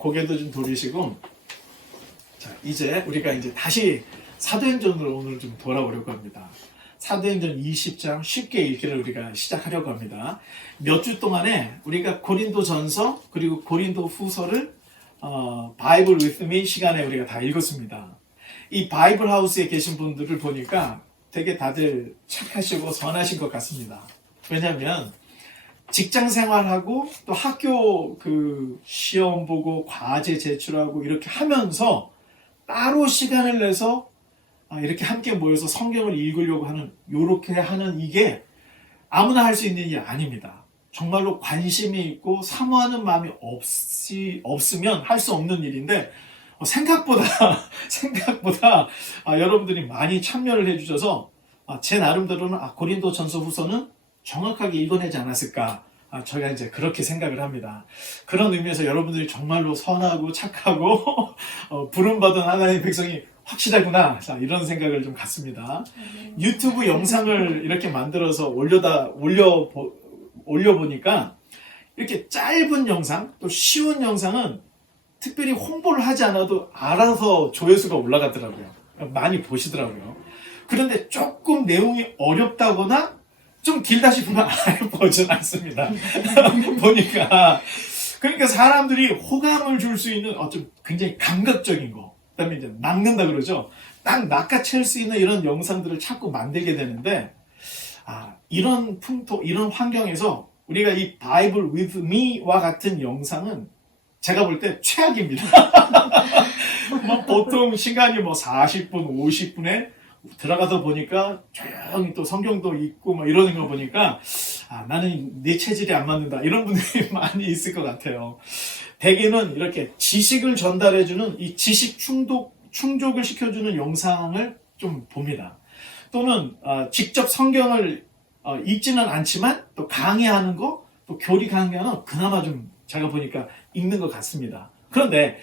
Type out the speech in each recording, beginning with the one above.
고개도 좀 돌리시고, 자, 이제 우리가 이제 다시 사도행전으로 오늘 좀 돌아오려고 합니다. 사도행전 20장 쉽게 읽기를 우리가 시작하려고 합니다. 몇 주 동안에 우리가 고린도전서 그리고 고린도 후서를 바이블 with me 시간에 우리가 다 읽었습니다. 이 바이블 하우스에 계신 분들을 보니까 되게 다들 착하시고 선하신 것 같습니다. 왜냐하면 직장 생활하고 또 학교 그 시험 보고 과제 제출하고 이렇게 하면서 따로 시간을 내서 이렇게 함께 모여서 성경을 읽으려고 하는, 요렇게 하는 이게 아무나 할 수 있는 일이 아닙니다. 정말로 관심이 있고 사모하는 마음이 없으면 할 수 없는 일인데, 생각보다 여러분들이 많이 참여를 해주셔서 제 나름대로는 고린도 전서 후서는 정확하게 읽어내지 않았을까, 저희가 이제 그렇게 생각을 합니다. 그런 의미에서 여러분들이 정말로 선하고 착하고 부름받은 하나님의 백성이 확실하구나, 이런 생각을 좀 갖습니다. 유튜브 영상을 이렇게 만들어서 올려보니까 이렇게 짧은 영상, 또 쉬운 영상은 특별히 홍보를 하지 않아도 알아서 조회수가 올라가더라고요. 많이 보시더라고요. 그런데 조금 내용이 어렵다거나 좀 길다 싶으면 아예 보진 않습니다. 보니까. 그러니까 사람들이 호감을 줄 수 있는 좀 굉장히 감각적인 거, 그 다음에 이제 낚는다 그러죠. 딱 낚아챌 수 있는 이런 영상들을 자꾸 만들게 되는데, 이런 풍토, 이런 환경에서 우리가 이 바이블 with me와 같은 영상은 제가 볼 때 최악입니다. 보통 시간이 40분, 50분에 들어가서 보니까 조용히 또 성경도 읽고 이러는 거 보니까 나는 내 체질이 안 맞는다, 이런 분들이 많이 있을 것 같아요. 대개는 이렇게 지식을 전달해주는 이 지식 충족을 시켜주는 영상을 좀 봅니다. 또는 직접 성경을 읽지는 않지만 또 강의하는 거, 또 교리 강의하는 그나마 좀 제가 보니까 읽는 것 같습니다. 그런데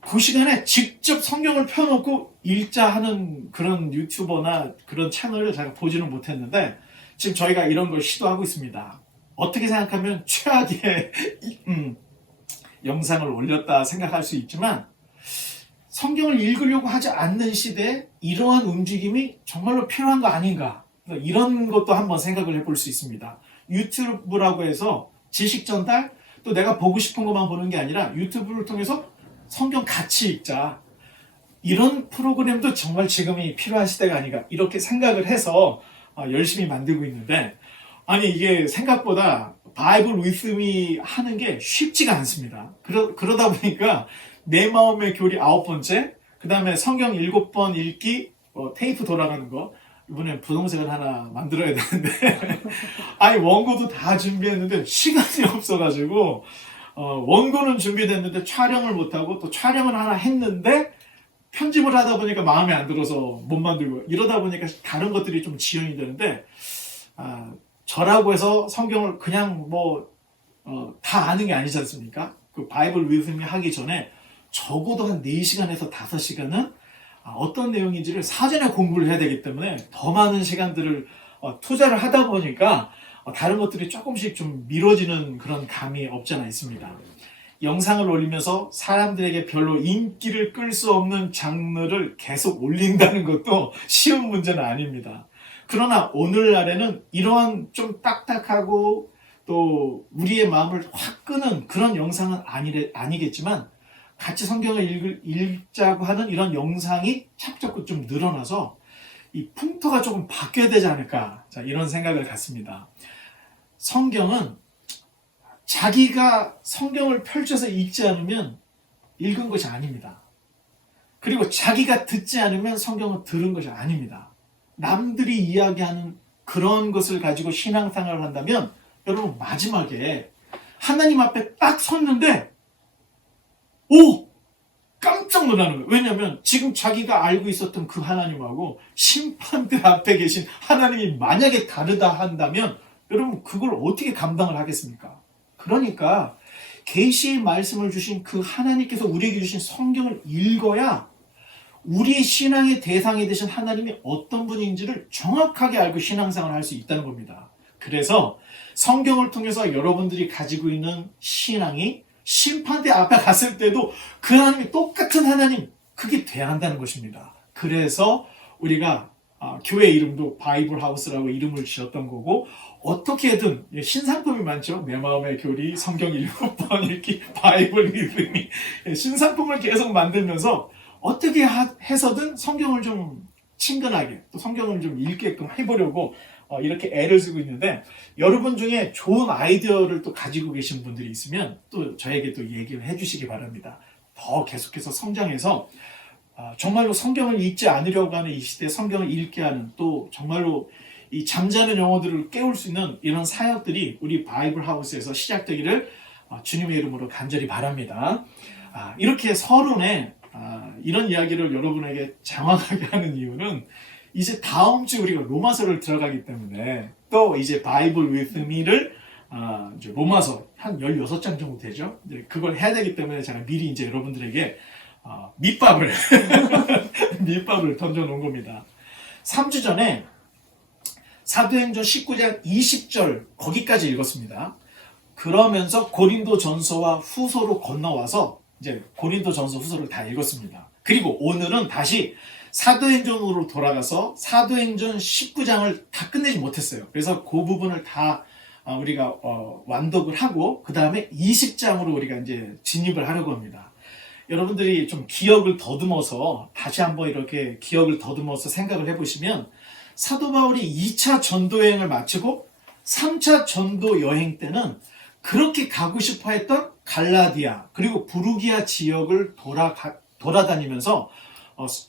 그 시간에 직접 성경을 펴놓고 읽자 하는 그런 유튜버나 그런 채널을 제가 보지는 못했는데, 지금 저희가 이런 걸 시도하고 있습니다. 어떻게 생각하면 최악의 영상을 올렸다 생각할 수 있지만, 성경을 읽으려고 하지 않는 시대에 이러한 움직임이 정말로 필요한 거 아닌가, 이런 것도 한번 생각을 해볼 수 있습니다. 유튜브라고 해서 지식 전달, 또 내가 보고 싶은 것만 보는 게 아니라 유튜브를 통해서 성경 같이 읽자, 이런 프로그램도 정말 지금이 필요한 시대가 아닌가, 이렇게 생각을 해서 열심히 만들고 있는데, 이게 생각보다 바이블 with me 하는 게 쉽지가 않습니다. 그러다 보니까 내 마음의 교리 9번째, 그 다음에 성경 7번 읽기, 테이프 돌아가는 거, 이번에 분홍색을 하나 만들어야 되는데 원고도 다 준비했는데 시간이 없어가지고 원고는 준비됐는데 촬영을 못하고, 또 촬영을 하나 했는데 편집을 하다 보니까 마음에 안 들어서 못 만들고, 이러다 보니까 다른 것들이 좀 지연이 되는데, 저라고 해서 성경을 그냥 다 아는 게 아니지 않습니까? 그 바이블 with me 하기 전에 적어도 한 4시간에서 5시간은 어떤 내용인지를 사전에 공부를 해야 되기 때문에 더 많은 시간들을 투자를 하다 보니까 다른 것들이 조금씩 좀 미뤄지는 그런 감이 없지 않아 있습니다. 영상을 올리면서 사람들에게 별로 인기를 끌 수 없는 장르를 계속 올린다는 것도 쉬운 문제는 아닙니다. 그러나 오늘날에는 이러한 좀 딱딱하고 또 우리의 마음을 확 끄는 그런 영상은 아니겠지만, 같이 성경을 읽자고 하는 이런 영상이 자꾸 좀 늘어나서 이 풍토가 조금 바뀌어야 되지 않을까, 이런 생각을 갖습니다. 성경은 자기가 성경을 펼쳐서 읽지 않으면 읽은 것이 아닙니다. 그리고 자기가 듣지 않으면 성경은 들은 것이 아닙니다. 남들이 이야기하는 그런 것을 가지고 신앙생활을 한다면 여러분 마지막에 하나님 앞에 딱 섰는데 깜짝 놀라는 거예요. 왜냐하면 지금 자기가 알고 있었던 그 하나님하고 심판대 앞에 계신 하나님이 만약에 다르다 한다면 여러분 그걸 어떻게 감당을 하겠습니까? 그러니까 계시의 말씀을 주신 그 하나님께서 우리에게 주신 성경을 읽어야 우리의 신앙의 대상이 되신 하나님이 어떤 분인지를 정확하게 알고 신앙생활을 할 수 있다는 겁니다. 그래서 성경을 통해서 여러분들이 가지고 있는 신앙이 심판대 앞에 갔을 때도 그 하나님이 똑같은 하나님, 그게 돼야 한다는 것입니다. 그래서 우리가 교회 이름도 바이블 하우스라고 이름을 지었던 거고, 어떻게든 신상품이 많죠. 내 마음의 교리, 성경 7번 읽기, 바이블 리듬이 신상품을 계속 만들면서 어떻게 해서든 성경을 좀 친근하게, 또 성경을 좀 읽게끔 해보려고 이렇게 애를 쓰고 있는데, 여러분 중에 좋은 아이디어를 또 가지고 계신 분들이 있으면 또 저에게 또 얘기를 해주시기 바랍니다. 더 계속해서 성장해서 정말로 성경을 읽지 않으려고 하는 이 시대에 성경을 읽게 하는, 또 정말로 이 잠자는 영혼들을 깨울 수 있는 이런 사역들이 우리 바이블 하우스에서 시작되기를 주님의 이름으로 간절히 바랍니다. 이렇게 서론에 이런 이야기를 여러분에게 장황하게 하는 이유는, 이제 다음 주 우리가 로마서를 들어가기 때문에, 또 이제 바이블 with me를 이제 로마서 한 16장 정도 되죠. 그걸 해야 되기 때문에 제가 미리 이제 여러분들에게 밑밥을 밑밥을 던져놓은 겁니다. 3주 전에 사도행전 19장 20절 거기까지 읽었습니다. 그러면서 고린도 전서와 후서로 건너와서 이제 고린도 전서 후서를 다 읽었습니다. 그리고 오늘은 다시 사도행전으로 돌아가서 사도행전 19장을 다 끝내지 못했어요. 그래서 그 부분을 다 우리가 완독을 하고, 그 다음에 20장으로 우리가 이제 진입을 하려고 합니다. 여러분들이 좀 기억을 더듬어서 다시 한번 이렇게 기억을 더듬어서 생각을 해보시면, 사도 바울이 2차 전도 여행을 마치고 3차 전도 여행 때는 그렇게 가고 싶어 했던 갈라디아 그리고 부르기아 지역을 돌아다니면서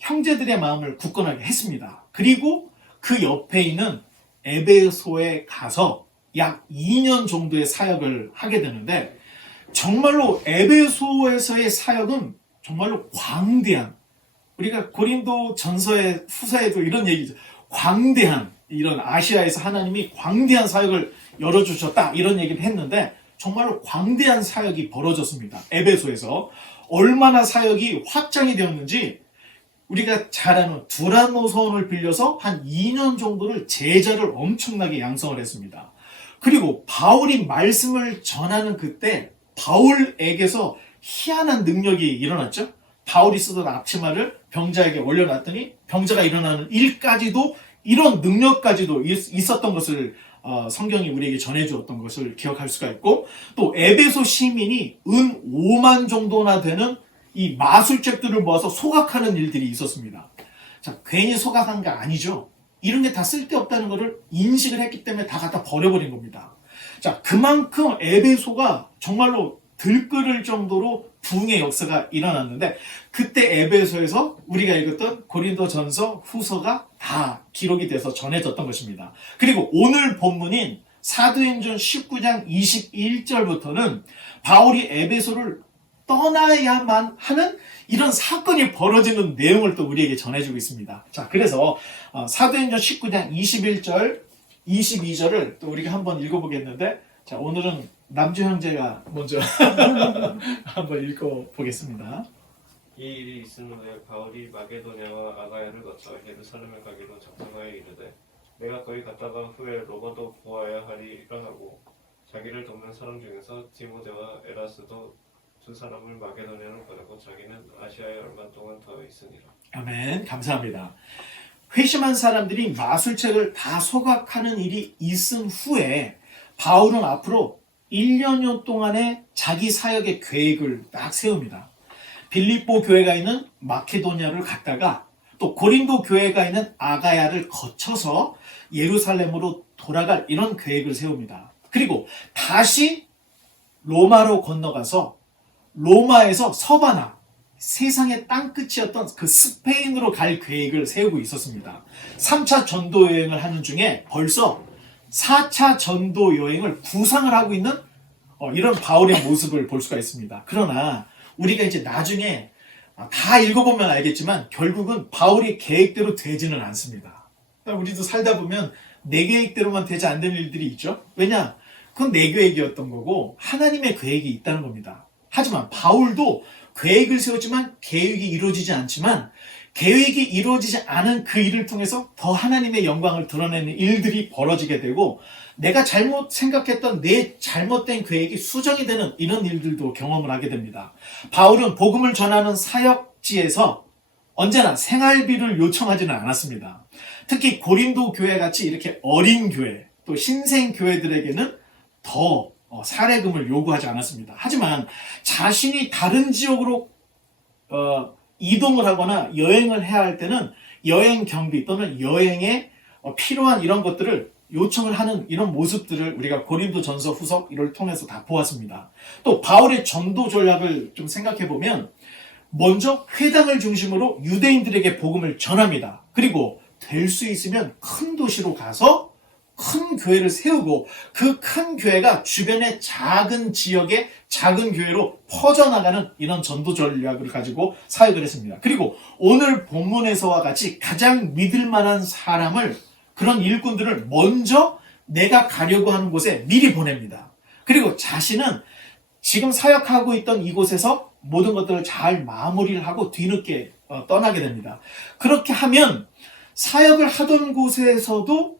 형제들의 마음을 굳건하게 했습니다. 그리고 그 옆에 있는 에베소에 가서 약 2년 정도의 사역을 하게 되는데, 정말로 에베소에서의 사역은 정말로 광대한, 우리가 고린도 전서의 후서에도 이런 얘기죠. 광대한, 이런 아시아에서 하나님이 광대한 사역을 열어주셨다, 이런 얘기를 했는데 정말로 광대한 사역이 벌어졌습니다. 에베소에서 얼마나 사역이 확장이 되었는지, 우리가 잘 아는 두란노선을 빌려서 한 2년 정도를 제자를 엄청나게 양성을 했습니다. 그리고 바울이 말씀을 전하는 그때 바울에게서 희한한 능력이 일어났죠. 바울이 쓰던 앞치마를 병자에게 올려놨더니 병자가 일어나는 일까지도, 이런 능력까지도 있었던 것을 성경이 우리에게 전해주었던 것을 기억할 수가 있고, 또 에베소 시민이 은 5만 정도나 되는 이 마술책들을 모아서 소각하는 일들이 있었습니다. 자, 괜히 소각한 게 아니죠. 이런 게 다 쓸데없다는 것을 인식을 했기 때문에 다 갖다 버려버린 겁니다. 자, 그만큼 에베소가 정말로 들끓을 정도로 부흥의 역사가 일어났는데, 그때 에베소에서 우리가 읽었던 고린도 전서 후서가 다 기록이 돼서 전해졌던 것입니다. 그리고 오늘 본문인 사도행전 19장 21절부터는 바울이 에베소를 떠나야만 하는 이런 사건이 벌어지는 내용을 또 우리에게 전해주고 있습니다. 자, 그래서 사도행전 19장 21절, 22절을 또 우리가 한번 읽어보겠는데, 자, 오늘은 남주 형제가 먼저 한번 읽어보겠습니다. 이 일이 있은 후에 바울이 마게도냐와 아가야를 거쳐 예루살렘에 가기로 작정하여 이르되, 내가 거기 갔다가 후에 로마도 보아야 하리라 하고, 자기를 돕는 사람 중에서 디모데와 에라스도 두 사람을 마게도냐로 보내고 자기는 아시아에 얼마 동안 더 있으니라. 아멘. 감사합니다. 회심한 사람들이 마술책을 다 소각하는 일이 있은 후에 바울은 앞으로 1년여 동안의 자기 사역의 계획을 딱 세웁니다. 빌립보 교회가 있는 마케도냐를 갔다가 또 고린도 교회가 있는 아가야를 거쳐서 예루살렘으로 돌아갈 이런 계획을 세웁니다. 그리고 다시 로마로 건너가서 로마에서 서바나, 세상의 땅끝이었던 그 스페인으로 갈 계획을 세우고 있었습니다. 3차 전도 여행을 하는 중에 벌써 4차 전도 여행을 구상을 하고 있는 이런 바울의 모습을 볼 수가 있습니다. 그러나 우리가 이제 나중에 다 읽어보면 알겠지만 결국은 바울의 계획대로 되지는 않습니다. 우리도 살다 보면 내 계획대로만 되지 않는 일들이 있죠. 왜냐? 그건 내 계획이었던 거고 하나님의 계획이 있다는 겁니다. 하지만 바울도 계획을 세웠지만 계획이 이루어지지 않지만 계획이 이루어지지 않은 그 일을 통해서 더 하나님의 영광을 드러내는 일들이 벌어지게 되고 내가 잘못 생각했던 내 잘못된 계획이 수정이 되는 이런 일들도 경험을 하게 됩니다. 바울은 복음을 전하는 사역지에서 언제나 생활비를 요청하지는 않았습니다. 특히 고린도 교회 같이 이렇게 어린 교회 또 신생 교회들에게는 더 사례금을 요구하지 않았습니다. 하지만 자신이 다른 지역으로 이동을 하거나 여행을 해야 할 때는 여행 경비 또는 여행에 필요한 이런 것들을 요청을 하는 이런 모습들을 우리가 고린도전서 후서 이를 통해서 다 보았습니다. 또 바울의 전도 전략을 좀 생각해 보면 먼저 회당을 중심으로 유대인들에게 복음을 전합니다. 그리고 될 수 있으면 큰 도시로 가서 큰 교회를 세우고 그 큰 교회가 주변의 작은 지역의 작은 교회로 퍼져나가는 이런 전도 전략을 가지고 사역을 했습니다. 그리고 오늘 본문에서와 같이 가장 믿을 만한 사람을 그런 일꾼들을 먼저 내가 가려고 하는 곳에 미리 보냅니다. 그리고 자신은 지금 사역하고 있던 이곳에서 모든 것들을 잘 마무리를 하고 뒤늦게 떠나게 됩니다. 그렇게 하면 사역을 하던 곳에서도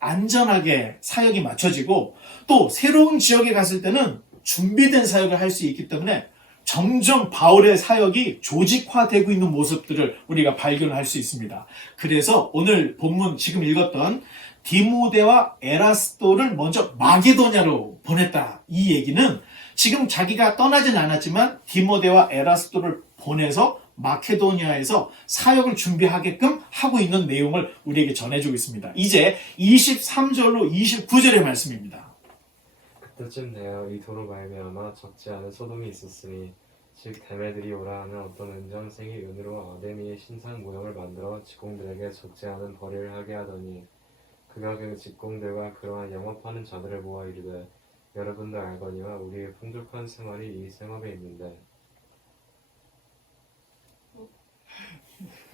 안전하게 사역이 맞춰지고 또 새로운 지역에 갔을 때는 준비된 사역을 할 수 있기 때문에 점점 바울의 사역이 조직화되고 있는 모습들을 우리가 발견할 수 있습니다. 그래서 오늘 본문 지금 읽었던 디모데와 에라스도를 먼저 마게도냐로 보냈다. 이 얘기는 지금 자기가 떠나진 않았지만 디모데와 에라스도를 보내서 마케도니아에서 사역을 준비하게끔 하고 있는 내용을 우리에게 전해주고 있습니다. 이제 23절로 29절의 말씀입니다. 그때쯤 되어 이 도로 말미암아 적지 않은 소돔이 있었으니 즉 데메들이 오라 하는 어떤 은정생이 은으로 아데미의 신상 모형을 만들어 직공들에게 적지 않은 벌이를 하게 하더니 그가 그 직공들과 그러한 영업하는 자들을 모아 이르되 여러분도 알거니와 우리의 풍족한 생활이 이 생업에 있는데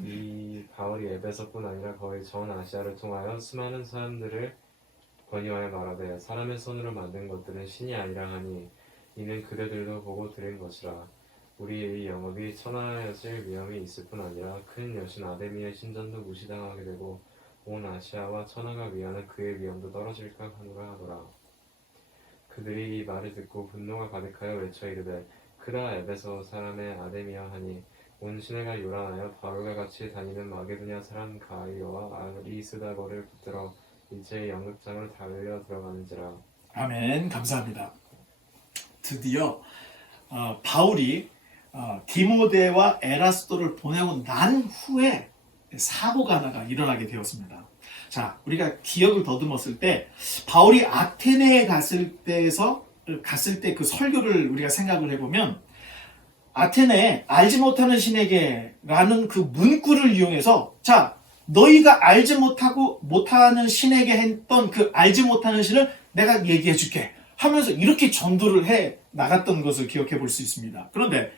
이 바울이 에베소뿐 아니라 거의 전 아시아를 통하여 수많은 사람들을 권유하여 말하되 사람의 손으로 만든 것들은 신이 아니라 하니 이는 그대들도 보고 들은 것이라. 우리의 이 영업이 천하여질 위험이 있을 뿐 아니라 큰 여신 아데미의 신전도 무시당하게 되고 온 아시아와 천하가 위하는 그의 위험도 떨어질까 하노라 하더라. 그들이 이 말을 듣고 분노가 가득하여 외쳐 이르되 크다 에베소 사람의 아데미야 하니 온 시내가 요란하여 바울과 같이 다니는 마게도냐 사람 가이오와 아리스다거를 붙들어 일제히 연극장으로 달려 들어가는지라. 아멘. 감사합니다. 드디어 바울이 디모데와 에라스도를 보내고 난 후에 사고가 하나가 일어나게 되었습니다. 자, 우리가 기억을 더듬었을 때 바울이 아테네에 갔을 때 그 설교를 우리가 생각을 해보면 아테네에 알지 못하는 신에게라는 그 문구를 이용해서 자, 너희가 알지 못하는 신에게 했던 그 알지 못하는 신을 내가 얘기해 줄게 하면서 이렇게 전도를 해 나갔던 것을 기억해 볼 수 있습니다. 그런데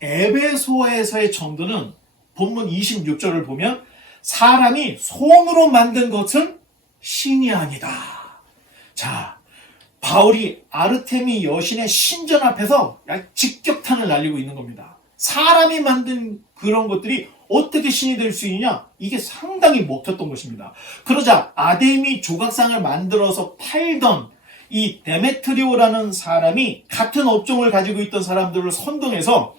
에베소에서의 전도는 본문 26절을 보면 사람이 손으로 만든 것은 신이 아니다. 자, 바울이 아르테미 여신의 신전 앞에서 직격탄을 날리고 있는 겁니다. 사람이 만든 그런 것들이 어떻게 신이 될 수 있느냐? 이게 상당히 먹혔던 것입니다. 그러자 아데미 조각상을 만들어서 팔던 이 데메트리오라는 사람이 같은 업종을 가지고 있던 사람들을 선동해서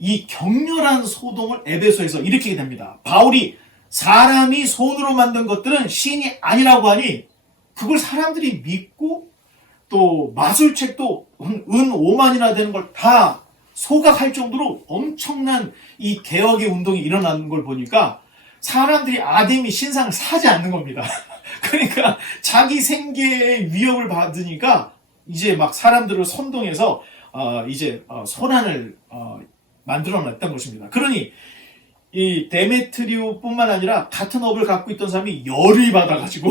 이 격렬한 소동을 에베소에서 일으키게 됩니다. 바울이 사람이 손으로 만든 것들은 신이 아니라고 하니 그걸 사람들이 믿고 또 마술책도 은 5만이나 되는 걸 다 소각할 정도로 엄청난 이 개혁의 운동이 일어나는 걸 보니까 사람들이 아데미 신상을 사지 않는 겁니다. 그러니까 자기 생계의 위협을 받으니까 이제 막 사람들을 선동해서 소란을 만들어냈던 것입니다. 그러니 이 데메트리오뿐만 아니라 같은 업을 갖고 있던 사람이 열이 받아가지고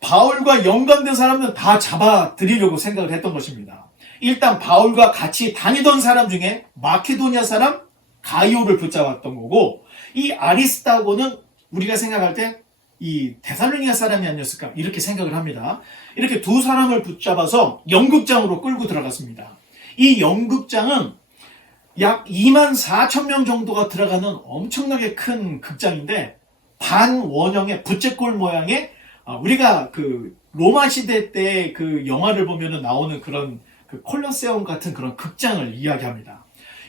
바울과 연관된 사람들은 다 잡아들이려고 생각을 했던 것입니다. 일단 바울과 같이 다니던 사람 중에 마케도니아 사람 가이오를 붙잡았던 거고 이 아리스다고는 우리가 생각할 때 이 데살로니가 사람이 아니었을까 이렇게 생각을 합니다. 이렇게 두 사람을 붙잡아서 연극장으로 끌고 들어갔습니다. 이 연극장은 약 2만 4천 명 정도가 들어가는 엄청나게 큰 극장인데 반원형의 부채꼴 모양의 우리가 그 로마 시대 때 그 영화를 보면은 나오는 그런 그 콜로세움 같은 그런 극장을 이야기합니다.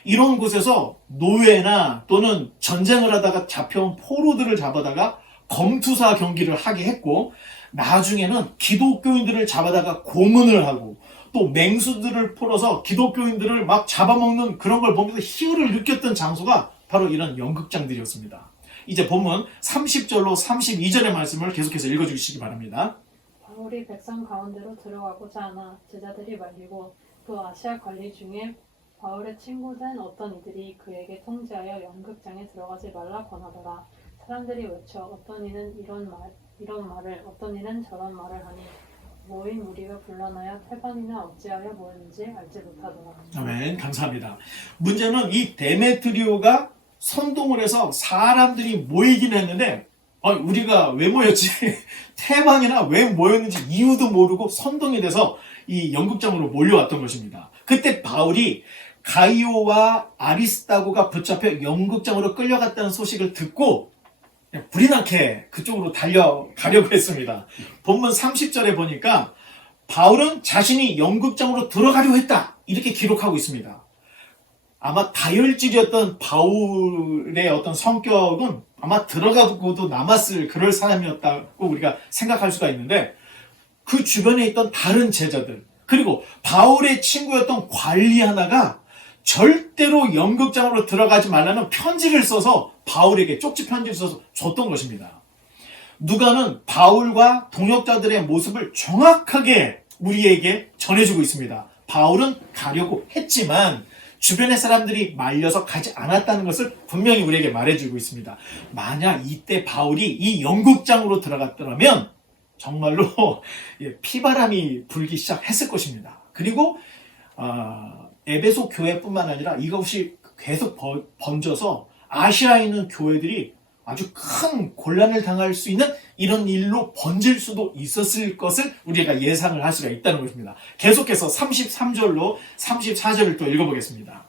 이런 곳에서 노예나 또는 전쟁을 하다가 잡혀온 포로들을 잡아다가 검투사 경기를 하게 했고 나중에는 기독교인들을 잡아다가 고문을 하고 또 맹수들을 풀어서 기독교인들을 막 잡아먹는 그런 걸 보면서 희열을 느꼈던 장소가 바로 이런 연극장들이었습니다. 이제 본문 30절로 32절의 말씀을 계속해서 읽어주시기 바랍니다. 바울이 백성 가운데로 들어가고자 하나 제자들이 말리고 그 아시아 관리 중에 바울의 친구된 어떤 이들이 그에게 통지하여 연극장에 들어가지 말라 권하더라. 사람들이 외쳐 어떤 이는 이런 말을 어떤 이는 저런 말을 하니 모인 무리가 불러나야 태반이나 어찌하여 모였는지 알지 못하더라. 아멘. 감사합니다. 문제는 이 데메트리오가 선동을 해서 사람들이 모이긴 했는데 우리가 왜 모였지? 태반이나 왜 모였는지 이유도 모르고 선동이 돼서 이 연극장으로 몰려왔던 것입니다. 그때 바울이 가이오와 아리스다고가 붙잡혀 연극장으로 끌려갔다는 소식을 듣고 그냥 불이 나게 그쪽으로 달려가려고 했습니다. 본문 30절에 보니까 바울은 자신이 연극장으로 들어가려고 했다 이렇게 기록하고 있습니다. 아마 다혈질이었던 바울의 어떤 성격은 아마 들어가고도 남았을 그럴 사람이었다고 우리가 생각할 수가 있는데 그 주변에 있던 다른 제자들 그리고 바울의 친구였던 관리 하나가 절대로 연극장으로 들어가지 말라는 편지를 써서 바울에게 쪽지 편지를 써서 줬던 것입니다. 누가는 바울과 동역자들의 모습을 정확하게 우리에게 전해주고 있습니다. 바울은 가려고 했지만 주변의 사람들이 말려서 가지 않았다는 것을 분명히 우리에게 말해주고 있습니다. 만약 이때 바울이 이 연극장으로 들어갔더라면 정말로 피바람이 불기 시작했을 것입니다. 그리고 에베소 교회뿐만 아니라 이것이 계속 번져서 아시아에 있는 교회들이 아주 큰 곤란을 당할 수 있는 이런 일로 번질 수도 있었을 것을 우리가 예상을 할 수가 있다는 것입니다. 계속해서 33절로 34절을 또 읽어보겠습니다.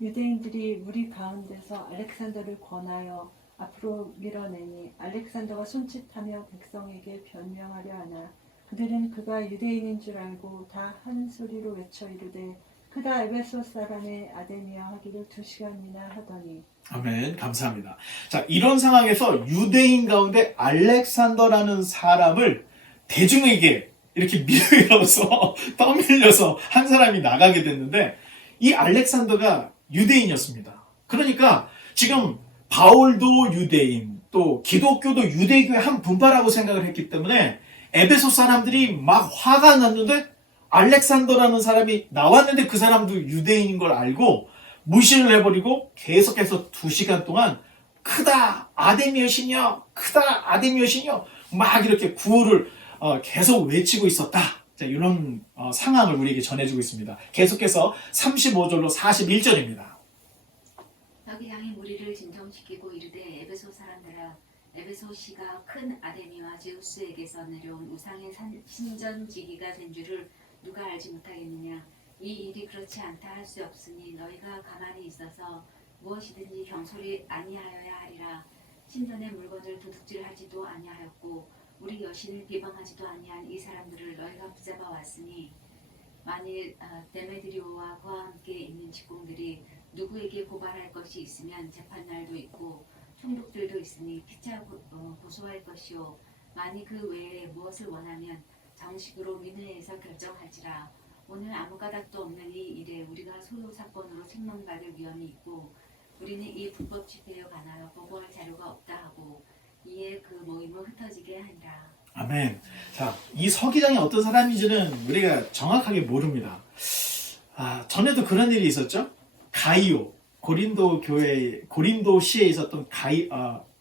유대인들이 무리 가운데서 알렉산더를 권하여 앞으로 밀어내니 알렉산더가 손짓하며 백성에게 변명하려 하나 그들은 그가 유대인인 줄 알고 다 한 소리로 외쳐 이르되 그가 에베소 사람의 아데미아 하기를 2시간이나 하더니. 아멘. 감사합니다. 자, 이런 상황에서 유대인 가운데 알렉산더라는 사람을 대중에게 이렇게 밀어서 떠밀려서 한 사람이 나가게 됐는데 이 알렉산더가 유대인이었습니다. 그러니까 지금 바울도 유대인 또 기독교도 유대교의 한 분파라고 생각을 했기 때문에 에베소 사람들이 막 화가 났는데 알렉산더라는 사람이 나왔는데 그 사람도 유대인인 걸 알고 무시를 해버리고 계속해서 2시간 동안 크다 아데미의 신이여 크다 아데미의 신이여 막 이렇게 구호를 계속 외치고 있었다. 자, 이런 상황을 우리에게 전해주고 있습니다. 계속해서 35절로 41절입니다. 너희 향이 무리를 진정시키고 이르되 에베소 사람들아 에베소시가 큰 아데미와 제우스에게서 내려온 우상의 신전지기가 된 줄을 누가 알지 못하겠느냐. 이 일이 그렇지 않다 할 수 없으니 너희가 가만히 있어서 무엇이든지 경솔이 아니하여야 하리라. 신전의 물건을 도둑질하지도 아니하였고 우리 여신을 비방하지도 아니한 이 사람들을 너희가 붙잡아 왔으니 만일 데메드리오와 그와 함께 있는 직공들이 누구에게 고발할 것이 있으면 재판날도 있고 총독들도 있으니 피차 고소할 것이요 만일 그 외에 무엇을 원하면 정식으로 민회에서 결정할지라. 오늘 아무 까닭도 없는 이 일에 우리가 소요 사건으로 생명받을 위험이 있고 우리는 이 불법 집회에 관하여 보고할 자료가 없다 하고 이에 그 모임을 흩어지게 하니라. 아멘. 자, 이 서기장이 어떤 사람인지는 우리가 정확하게 모릅니다. 전에도 그런 일이 있었죠. 가이오, 고린도시에 있었던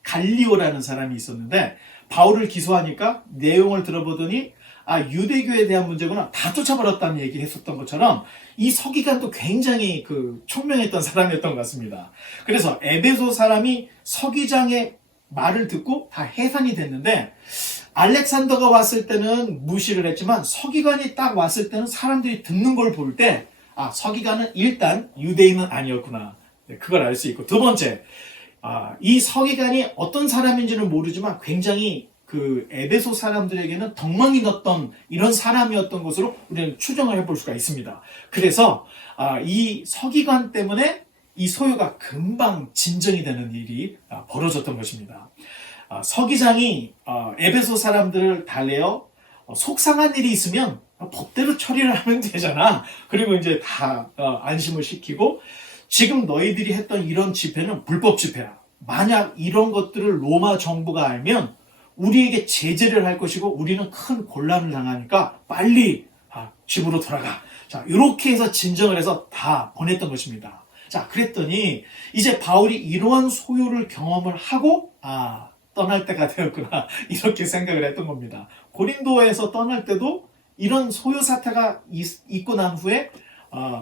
갈리오라는 사람이 있었는데 바울을 기소하니까 내용을 들어보더니 유대교에 대한 문제구나 다 쫓아버렸다는 얘기 했었던 것처럼 이 서기관도 굉장히 총명했던 사람이었던 것 같습니다. 그래서 에베소 사람이 서기장의 말을 듣고 다 해산이 됐는데 알렉산더가 왔을 때는 무시를 했지만 서기관이 딱 왔을 때는 사람들이 듣는 걸 볼 때 서기관은 일단 유대인은 아니었구나. 네, 그걸 알 수 있고, 두 번째, 이 서기관이 어떤 사람인지는 모르지만 굉장히 그 에베소 사람들에게는 덕망이 났던 이런 사람이었던 것으로 우리는 추정을 해볼 수가 있습니다. 그래서 이 서기관 때문에 이 소요가 금방 진정이 되는 일이 벌어졌던 것입니다. 서기장이 에베소 사람들을 달래어 속상한 일이 있으면 법대로 처리를 하면 되잖아. 그리고 이제 다 안심을 시키고, 지금 너희들이 했던 이런 집회는 불법 집회야. 만약 이런 것들을 로마 정부가 알면 우리에게 제재를 할 것이고 우리는 큰 곤란을 당하니까 빨리 집으로 돌아가. 자, 이렇게 해서 진정을 해서 다 보냈던 것입니다. 자, 그랬더니 이제 바울이 이러한 소요를 경험을 하고 떠날 때가 되었구나, 이렇게 생각을 했던 겁니다. 고린도에서 떠날 때도 이런 소요 사태가 있고 난 후에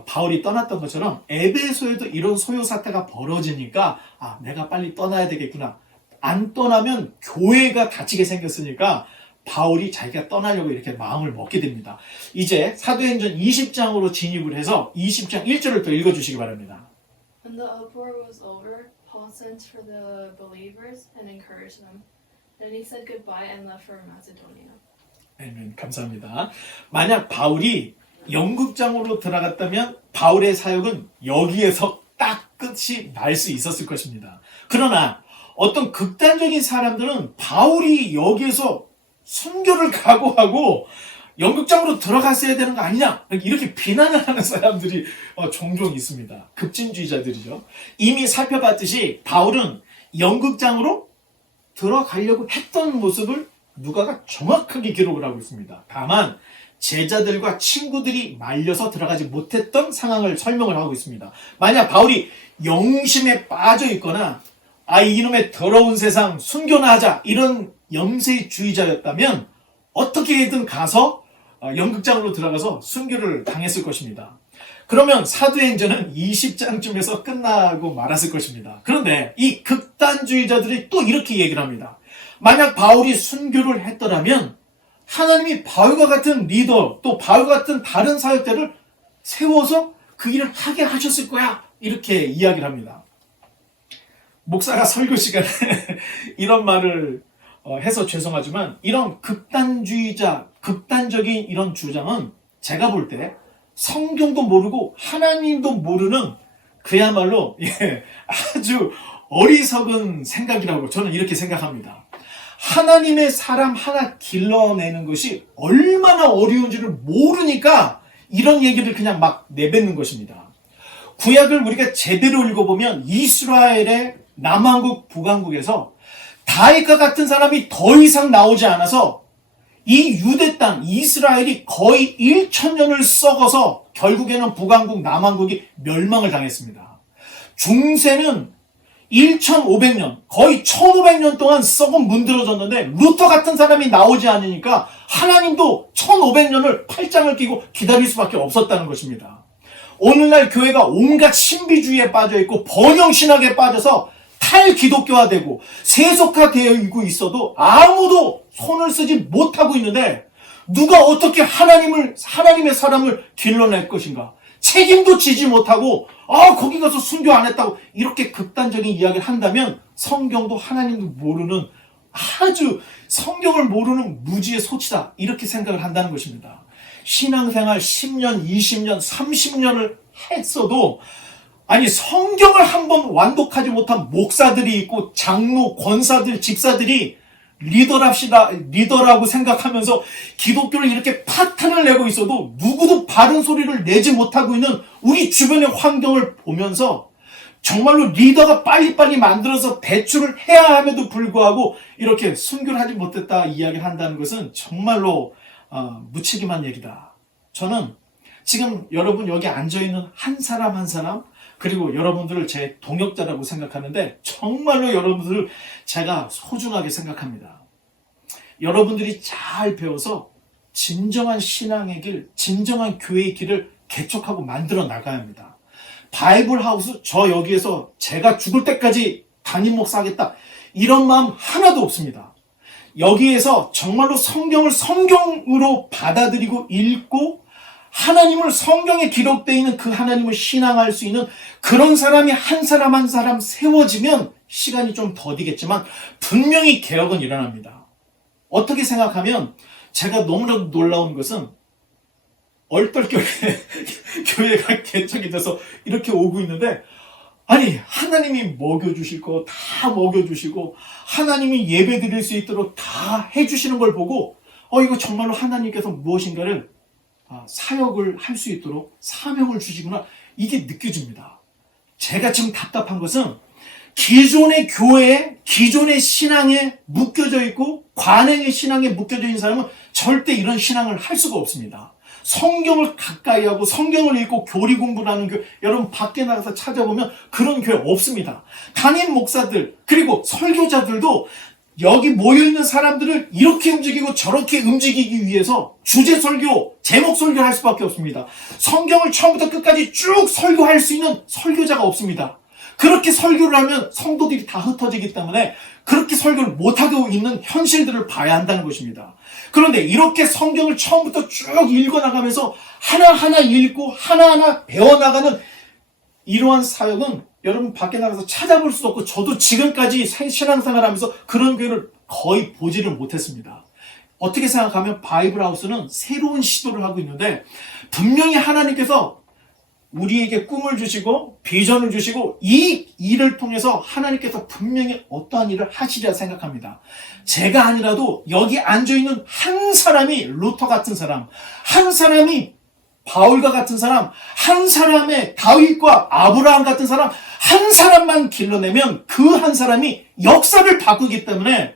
바울이 떠났던 것처럼 에베소에도 이런 소요 사태가 벌어지니까 내가 빨리 떠나야 되겠구나. 안 떠나면 교회가 다치게 생겼으니까 바울이 자기가 떠나려고 이렇게 마음을 먹게 됩니다. 이제 사도행전 20장으로 진입을 해서 20장 1절을 또 읽어주시기 바랍니다. When the uproar was over, Paul sent for the believers and encouraged them. Then he said goodbye and left for Macedonia. 아멘, 감사합니다. 만약 바울이 연극장으로 들어갔다면 바울의 사역은 여기에서 딱 끝이 날 수 있었을 것입니다. 그러나 어떤 극단적인 사람들은 바울이 여기에서 순교를 각오하고 연극장으로 들어갔어야 되는 거 아니냐, 이렇게 비난을 하는 사람들이 종종 있습니다. 급진주의자들이죠. 이미 살펴봤듯이 바울은 연극장으로 들어가려고 했던 모습을 누가가 정확하게 기록을 하고 있습니다. 다만 제자들과 친구들이 말려서 들어가지 못했던 상황을 설명을 하고 있습니다. 만약 바울이 영심에 빠져 있거나 이놈의 더러운 세상 순교나 하자, 이런 염세주의자였다면 어떻게든 가서 연극장으로 들어가서 순교를 당했을 것입니다. 그러면 사도행전은 20장쯤에서 끝나고 말았을 것입니다. 그런데 이 극단주의자들이 또 이렇게 얘기를 합니다. 만약 바울이 순교를 했더라면 하나님이 바울과 같은 리더, 또 바울과 같은 다른 사역자를 세워서 그 일을 하게 하셨을 거야, 이렇게 이야기를 합니다. 목사가 설교 시간에 이런 말을 해서 죄송하지만, 이런 극단적인 이런 주장은 제가 볼 때 성경도 모르고 하나님도 모르는 그야말로 아주 어리석은 생각이라고 저는 이렇게 생각합니다. 하나님의 사람 하나 길러내는 것이 얼마나 어려운지를 모르니까 이런 얘기를 그냥 막 내뱉는 것입니다. 구약을 우리가 제대로 읽어보면 이스라엘의 남왕국 북왕국에서 다윗과 같은 사람이 더 이상 나오지 않아서 이 유대 땅 이스라엘이 거의 1000년을 썩어서 결국에는 북왕국 남왕국이 멸망을 당했습니다. 중세는 1500년, 거의 1500년 동안 썩은 문드러졌는데 루터 같은 사람이 나오지 않으니까 하나님도 1500년을 팔짱을 끼고 기다릴 수밖에 없었다는 것입니다. 오늘날 교회가 온갖 신비주의에 빠져있고 번영신학에 빠져서 탈기독교화되고 세속화되어 있어도 아무도 손을 쓰지 못하고 있는데 누가 어떻게 하나님의 사람을 길러낼 것인가? 책임도 지지 못하고 거기 가서 순교 안 했다고 이렇게 극단적인 이야기를 한다면 성경도 하나님도 모르는, 아주 성경을 모르는 무지의 소치다, 이렇게 생각을 한다는 것입니다. 신앙생활 10년, 20년, 30년을 했어도 성경을 한번 완독하지 못한 목사들이 있고 장로, 권사들, 집사들이 리더라고 생각하면서 기독교를 이렇게 파탄을 내고 있어도 누구도 바른 소리를 내지 못하고 있는 우리 주변의 환경을 보면서 정말로 리더가 빨리빨리 만들어서 배출을 해야 함에도 불구하고 이렇게 순교를 하지 못했다 이야기를 한다는 것은 정말로 무책임한 얘기다. 저는 지금 여러분 여기 앉아있는 한 사람 한 사람, 그리고 여러분들을 제 동역자라고 생각하는데 정말로 여러분들을 제가 소중하게 생각합니다. 여러분들이 잘 배워서 진정한 신앙의 길, 진정한 교회의 길을 개척하고 만들어 나가야 합니다. 바이블 하우스, 저 여기에서 제가 죽을 때까지 담임 목사하겠다, 이런 마음 하나도 없습니다. 여기에서 정말로 성경을 성경으로 받아들이고 읽고 하나님을 성경에 기록되어 있는 그 하나님을 신앙할 수 있는 그런 사람이 한 사람 한 사람 세워지면 시간이 좀 더디겠지만 분명히 개혁은 일어납니다. 어떻게 생각하면 제가 너무나도 놀라운 것은 얼떨결에 교회가 개척이 돼서 이렇게 오고 있는데 아니 하나님이 먹여주실 거 다 먹여주시고 하나님이 예배 드릴 수 있도록 다 해주시는 걸 보고 이거 정말로 하나님께서 무엇인가를 사역을 할 수 있도록 사명을 주시구나 이게 느껴집니다. 제가 지금 답답한 것은 기존의 교회에 기존의 신앙에 묶여져 있고 관행의 신앙에 묶여져 있는 사람은 절대 이런 신앙을 할 수가 없습니다. 성경을 가까이 하고 성경을 읽고 교리 공부를 하는 교회 여러분 밖에 나가서 찾아보면 그런 교회 없습니다. 담임 목사들 그리고 설교자들도 여기 모여있는 사람들을 이렇게 움직이고 저렇게 움직이기 위해서 주제 설교, 제목 설교를 할 수밖에 없습니다. 성경을 처음부터 끝까지 쭉 설교할 수 있는 설교자가 없습니다. 그렇게 설교를 하면 성도들이 다 흩어지기 때문에 그렇게 설교를 못하고 있는 현실들을 봐야 한다는 것입니다. 그런데 이렇게 성경을 처음부터 쭉 읽어나가면서 하나하나 읽고 하나하나 배워나가는 이러한 사역은 여러분 밖에 나가서 찾아볼 수도 없고 저도 지금까지 신앙생활하면서 그런 교회를 거의 보지를 못했습니다. 어떻게 생각하면 바이블하우스는 새로운 시도를 하고 있는데 분명히 하나님께서 우리에게 꿈을 주시고 비전을 주시고 이 일을 통해서 하나님께서 분명히 어떠한 일을 하시리라 생각합니다. 제가 아니라도 여기 앉아있는 한 사람이 루터 같은 사람, 한 사람이 바울과 같은 사람, 한 사람의 다윗과 아브라함 같은 사람, 한 사람만 길러내면 그 한 사람이 역사를 바꾸기 때문에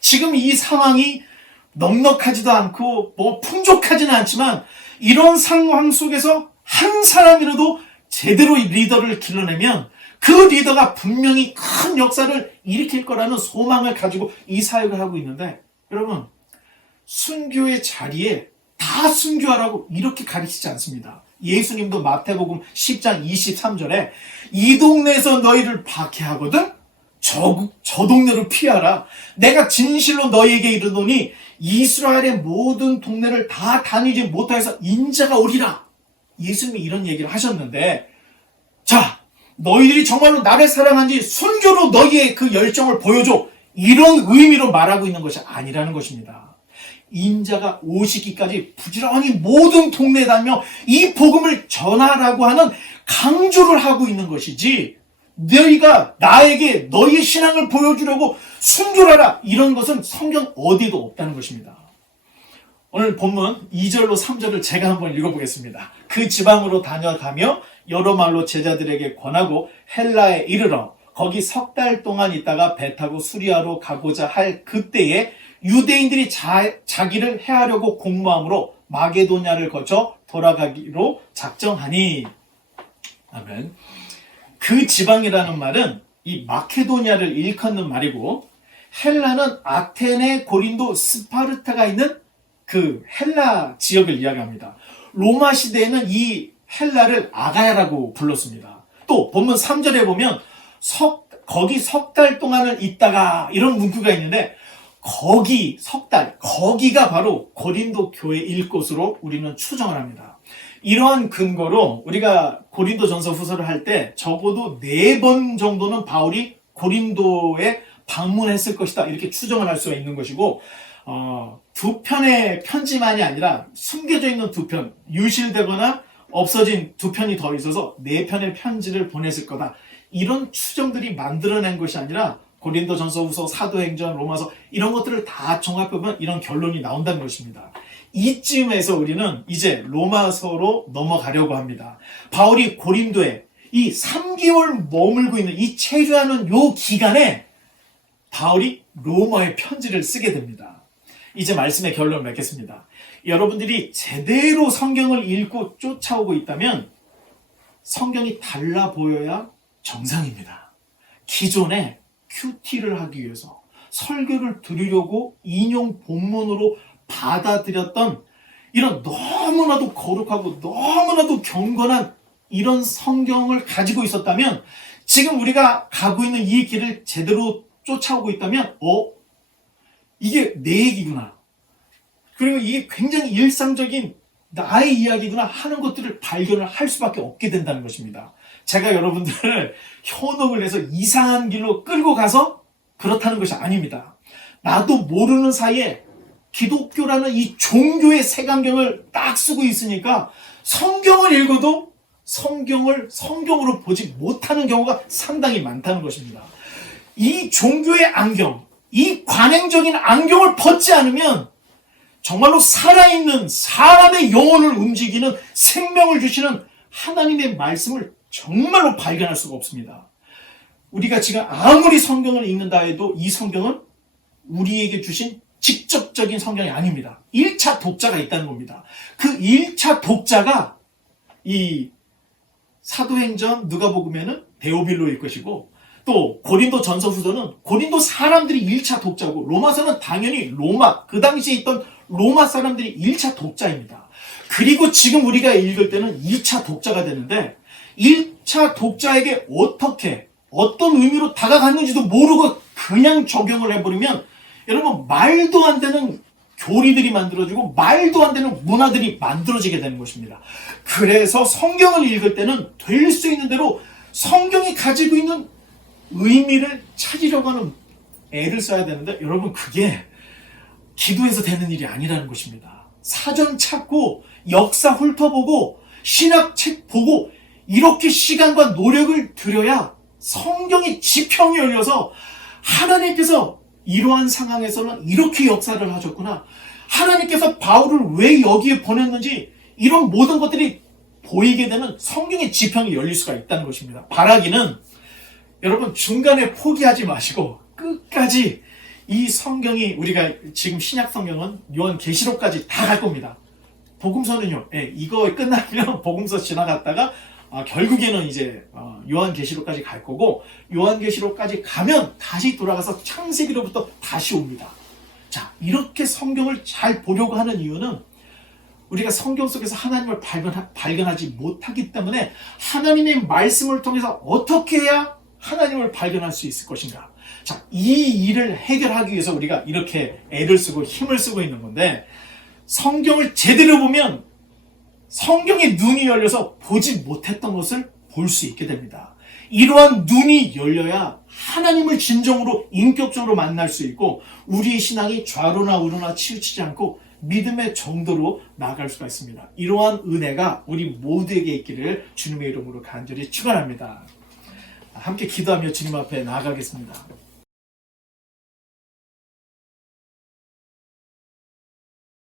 지금 이 상황이 넉넉하지도 않고 풍족하지는 않지만 이런 상황 속에서 한 사람이라도 제대로 리더를 길러내면 그 리더가 분명히 큰 역사를 일으킬 거라는 소망을 가지고 이 사역을 하고 있는데 여러분 순교의 자리에 다 순교하라고 이렇게 가르치지 않습니다. 예수님도 마태복음 10장 23절에 이 동네에서 너희를 박해하거든 저 동네로 피하라. 내가 진실로 너희에게 이르노니 이스라엘의 모든 동네를 다 다니지 못하여서 인자가 오리라. 예수님이 이런 얘기를 하셨는데 자 너희들이 정말로 나를 사랑한지 순교로 너희의 그 열정을 보여줘 이런 의미로 말하고 있는 것이 아니라는 것입니다. 인자가 오시기까지 부지런히 모든 동네에 다니며 이 복음을 전하라고 하는 강조를 하고 있는 것이지 너희가 나에게 너희의 신앙을 보여주려고 순교하라 이런 것은 성경 어디도 없다는 것입니다. 오늘 본문 2절로 3절을 제가 한번 읽어보겠습니다. 그 지방으로 다녀가며 여러 말로 제자들에게 권하고 헬라에 이르러 거기 석 달 동안 있다가 배 타고 수리아로 가고자 할 그때에 유대인들이 자기를 해하려고 공모함으로 마게도냐를 거쳐 돌아가기로 작정하니. 아멘. 그 지방이라는 말은 이 마케도냐를 일컫는 말이고 헬라는 아테네, 고린도, 스파르타가 있는 그 헬라 지역을 이야기합니다. 로마 시대에는 이 헬라를 아가야라고 불렀습니다. 또 본문 3절에 보면 거기 석 달 동안을 있다가 이런 문구가 있는데 거기 석 달, 거기가 바로 고린도 교회일 것으로 우리는 추정을 합니다. 이러한 근거로 우리가 고린도전서 후서를 할 때 적어도 4번 정도는 바울이 고린도에 방문했을 것이다 이렇게 추정을 할 수가 있는 것이고 2편의 편지만이 아니라 숨겨져 있는 2편, 유실되거나 없어진 2편이 더 있어서 4편의 편지를 보냈을 거다. 이런 추정들이 만들어낸 것이 아니라 고린도전서 후서, 사도행전, 로마서 이런 것들을 다 종합해보면 이런 결론이 나온다는 것입니다. 이쯤에서 우리는 이제 로마서로 넘어가려고 합니다. 바울이 고린도에 이 3개월 머물고 있는 이 체류하는 요 기간에 바울이 로마의 편지를 쓰게 됩니다. 이제 말씀의 결론을 맺겠습니다. 여러분들이 제대로 성경을 읽고 쫓아오고 있다면 성경이 달라 보여야 정상입니다. 기존에 큐티를 하기 위해서 설교를 들으려고 인용 본문으로 받아들였던 이런 너무나도 거룩하고 너무나도 경건한 이런 성경을 가지고 있었다면 지금 우리가 가고 있는 이 길을 제대로 쫓아오고 있다면 이게 내 얘기구나. 그리고 이게 굉장히 일상적인 나의 이야기구나 하는 것들을 발견을 할 수밖에 없게 된다는 것입니다. 제가 여러분들을 현혹을 해서 이상한 길로 끌고 가서 그렇다는 것이 아닙니다. 나도 모르는 사이에 기독교라는 이 종교의 색안경을 딱 쓰고 있으니까 성경을 읽어도 성경을 성경으로 보지 못하는 경우가 상당히 많다는 것입니다. 이 종교의 안경, 이 관행적인 안경을 벗지 않으면 정말로 살아있는 사람의 영혼을 움직이는 생명을 주시는 하나님의 말씀을 정말로 발견할 수가 없습니다. 우리가 지금 아무리 성경을 읽는다 해도 이 성경은 우리에게 주신 직접적인 성경이 아닙니다. 1차 독자가 있다는 겁니다. 그 1차 독자가 이 사도행전 누가복음에는 데오빌로일 것이고 또 고린도 전서 후서는 고린도 사람들이 1차 독자고 로마서는 당연히 로마, 그 당시에 있던 로마 사람들이 1차 독자입니다. 그리고 지금 우리가 읽을 때는 2차 독자가 되는데 1차 독자에게 어떻게 어떤 의미로 다가갔는지도 모르고 그냥 적용을 해버리면 여러분 말도 안 되는 교리들이 만들어지고 말도 안 되는 문화들이 만들어지게 되는 것입니다. 그래서 성경을 읽을 때는 될 수 있는 대로 성경이 가지고 있는 의미를 찾으려고 하는 애를 써야 되는데 여러분 그게 기도해서 되는 일이 아니라는 것입니다. 사전 찾고 역사 훑어보고 신학책 보고 이렇게 시간과 노력을 들여야 성경의 지평이 열려서 하나님께서 이러한 상황에서는 이렇게 역사를 하셨구나. 하나님께서 바울을 왜 여기에 보냈는지 이런 모든 것들이 보이게 되는 성경의 지평이 열릴 수가 있다는 것입니다. 바라기는 여러분 중간에 포기하지 마시고 끝까지 이 성경이 우리가 지금 신약 성경은 요한계시록까지 다 갈 겁니다. 복음서는요. 이거 끝나면 복음서 지나갔다가 결국에는 이제 요한계시록까지 갈 거고 요한계시록까지 가면 다시 돌아가서 창세기로부터 다시 옵니다. 자, 이렇게 성경을 잘 보려고 하는 이유는 우리가 성경 속에서 하나님을 발견하지 못하기 때문에 하나님의 말씀을 통해서 어떻게 해야 하나님을 발견할 수 있을 것인가. 자, 이 일을 해결하기 위해서 우리가 이렇게 애를 쓰고 힘을 쓰고 있는 건데 성경을 제대로 보면 성경의 눈이 열려서 보지 못했던 것을 볼 수 있게 됩니다. 이러한 눈이 열려야 하나님을 진정으로 인격적으로 만날 수 있고 우리의 신앙이 좌로나 우로나 치우치지 않고 믿음의 정도로 나아갈 수가 있습니다. 이러한 은혜가 우리 모두에게 있기를 주님의 이름으로 간절히 축원합니다. 함께 기도하며 주님 앞에 나아가겠습니다.